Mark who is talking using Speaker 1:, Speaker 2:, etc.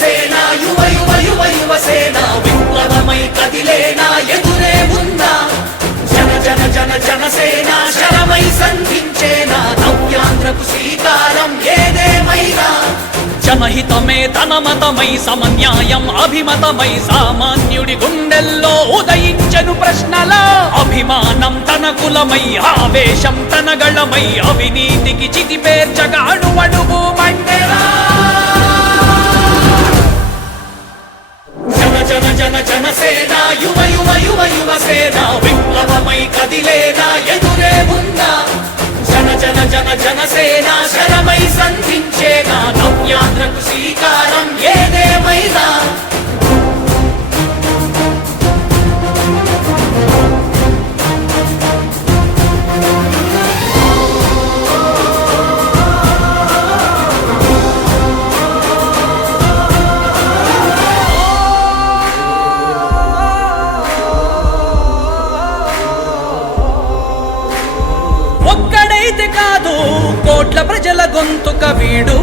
Speaker 1: జనసేన యువ యువ యువ యువ సేన విప్లవమై కదిలేనా ఎదురే ఉందా జన జన జన జనసేన శరమై సంధించేనా నవ్యాంధ్రకు శ్రీకారం ఏదేమైనా? జనహితమే తన మతమై సమన్యాయం అభిమతమై సామాన్యుడి గుండెల్లో ఉదయించను ప్రశ్నల అభిమానం తన కులమై ఆవేశం తన గళమై అవినీతికి చితి పేర్చక అడుగు జనసేన యువ యువ యువ యువ సేన. విప్లవమై కదిలేనా ఎదురే ఉందా? జన జన జన జనసేన శరమై సంధించేనా? నవ్యాంధ్రకు శ్రీకారం ఏదేమై ప్రజల గొంతుక వీడు.